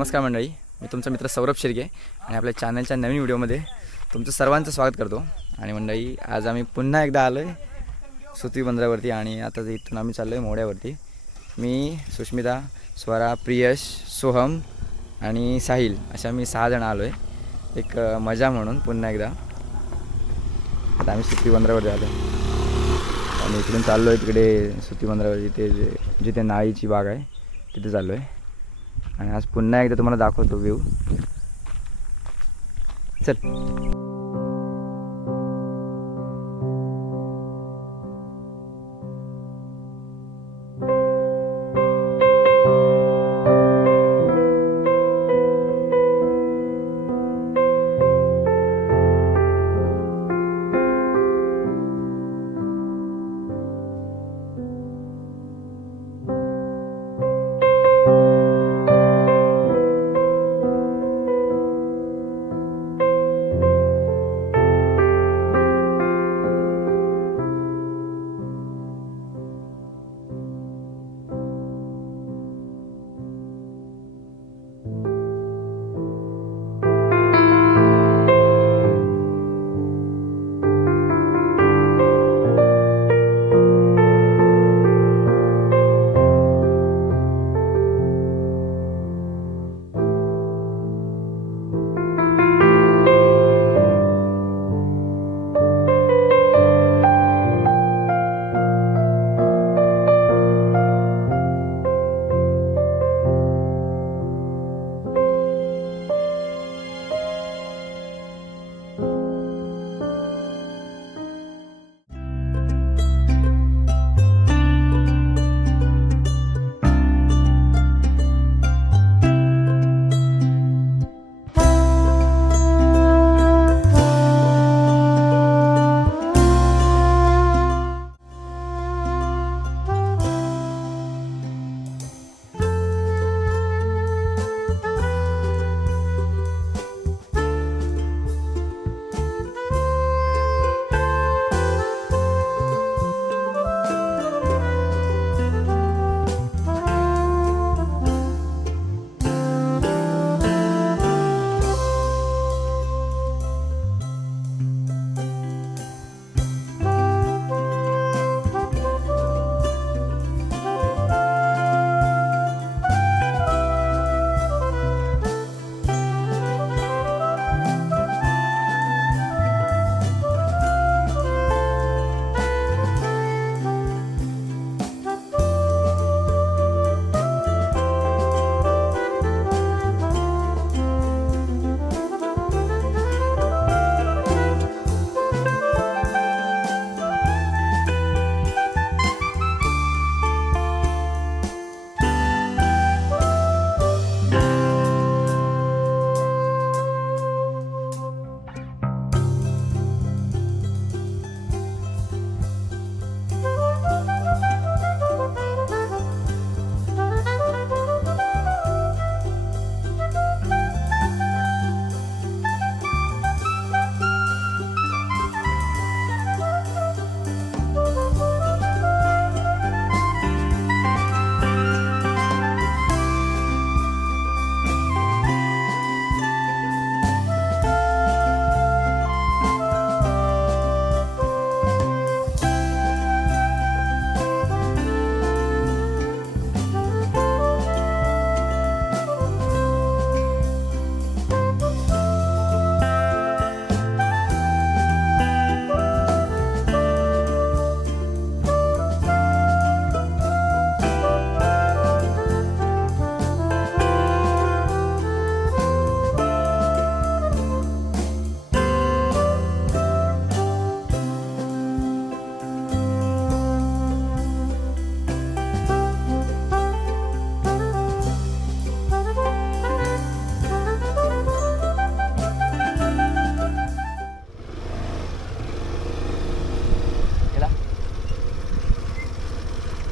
नमस्कार मंडळी मी तुमचा मित्र सौरभ शिर्गे आणि आपल्या चॅनलच्या नवीन व्हिडिओमध्ये तुमचं सर्वांचं स्वागत करतो. आणि मंडळी आज आम्ही पुन्हा एकदा आलो आहे सुतवी बंदरावरती आणि आता इथून आम्ही चाललो आहे मोड्यावरती. मी सुष्मिता स्वरा प्रियश सोहम आणि साहिल अशा मी सहा जण आलो आहे एक मजा म्हणून पुन्हा एकदा. आता आम्ही सुतवी बंदरावरती आलो आणि इकडून चाललो आहे तिकडे सुती बंदरावरती ते जे जिथे नाळीची बाग आहे तिथे चाललो आहे आणि आज पुन्हा एकदा तुम्हाला दाखवतो व्ह्यू चल.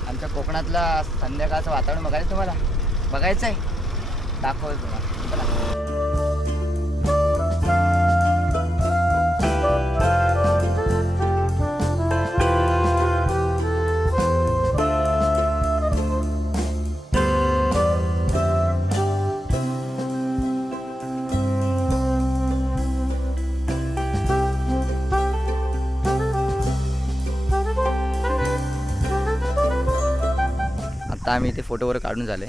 आमच्या कोकणातला संध्याकाळचं वातावरण बघायचं तुम्हाला? बघायचं आहे दाखव तुम्हाला. चला. आता आम्ही इथे फोटो वगैरे काढून झाले.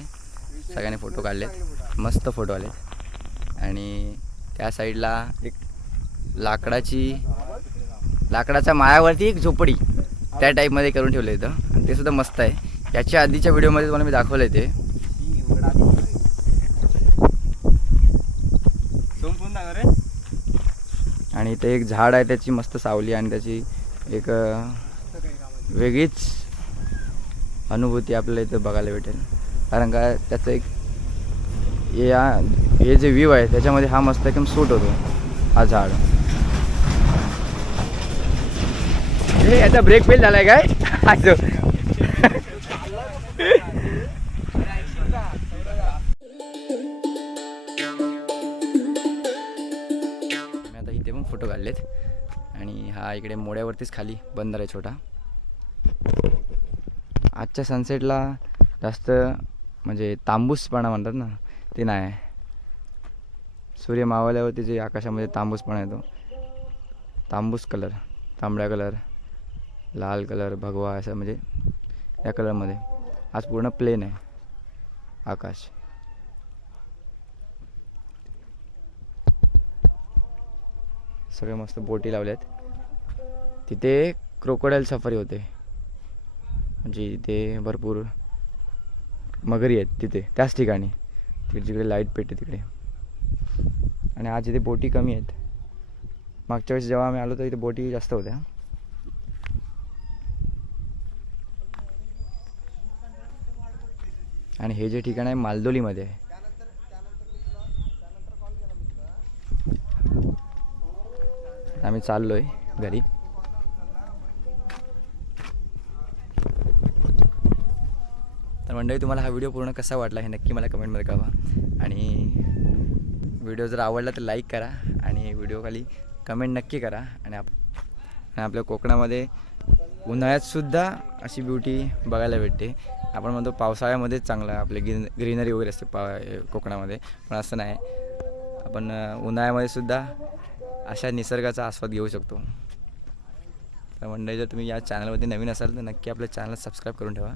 सगळ्यांनी फोटो काढलेत. मस्त फोटो आलेत. आणि त्या साईडला एक लाकडाची लाकडाच्या मायावरती एक झोपडी त्या टाईपमध्ये करून ठेवलं इथं. आणि ते सुद्धा मस्त आहे. याच्या आधीच्या व्हिडिओमध्ये तुम्हाला मी दाखवलं आहे ते. आणि इथे एक झाड आहे त्याची मस्त सावली आणि त्याची एक वेगळीच अनुभूती आपल्याला इथं बघायला भेटेल. कारण का त्याचं एक या हे जे व्ह्यू आहे त्याच्यामध्ये हा मस्त एकदम सूट होतो. हा झाड. हे याचा ब्रेक फेल झालाय काय? असं. मी आता इथे पण फोटो काढलेत. आणि हा इकडे मोड्यावरतीच खाली बंदर आहे छोटा. आजच्या सनसेटला जास्त म्हणजे तांबूसपणा म्हणतात ना ते नाही. आहे सूर्य मावल्यावरती जे आकाशामध्ये तांबूसपणा येतो तांबूस कलर तांबड्या कलर लाल कलर भगवा असं म्हणजे या कलरमध्ये आज पूर्ण प्लेन आहे आकाश. सगळे मस्त बोटी लावल्यात. तिथे क्रोकोडाईल सफारी होते. म्हणजे इथे भरपूर मगरी आहेत तिथे त्याच ठिकाणी. तिकडे जिकडे लाइट पेटते तिकडे. आणि आज इथे बोटी कमी आहेत. मागच्या वेळेस जेव्हा आम्ही आलो तर इथे बोटी जास्त होत्या. आणि हे जे ठिकाण आहे मालदोलीमध्ये. आहे आम्ही चाललो आहे घरी. तर मंडळी तुम्हाला हा व्हिडिओ पूर्ण कसा वाटला हे नक्की मला कमेंटमध्ये कळवा. आणि व्हिडिओ जर आवडला तर लाईक करा आणि व्हिडिओ खाली कमेंट नक्की करा. आणि आप आणि आपल्या कोकणामध्ये उन्हाळ्यातसुद्धा अशी ब्युटी बघायला भेटते. आपण म्हणतो पावसाळ्यामध्येच चांगलं आपले ग्रीन ग्रीनरी वगैरे असते पा कोकणामध्ये. पण असं नाही. आपण उन्हाळ्यामध्ये सुद्धा अशा निसर्गाचा आस्वाद घेऊ शकतो. तर मंडळी जर तुम्ही या चॅनलवरती नवीन असाल तर नक्की आपल्या चॅनल सबस्क्राईब करून ठेवा.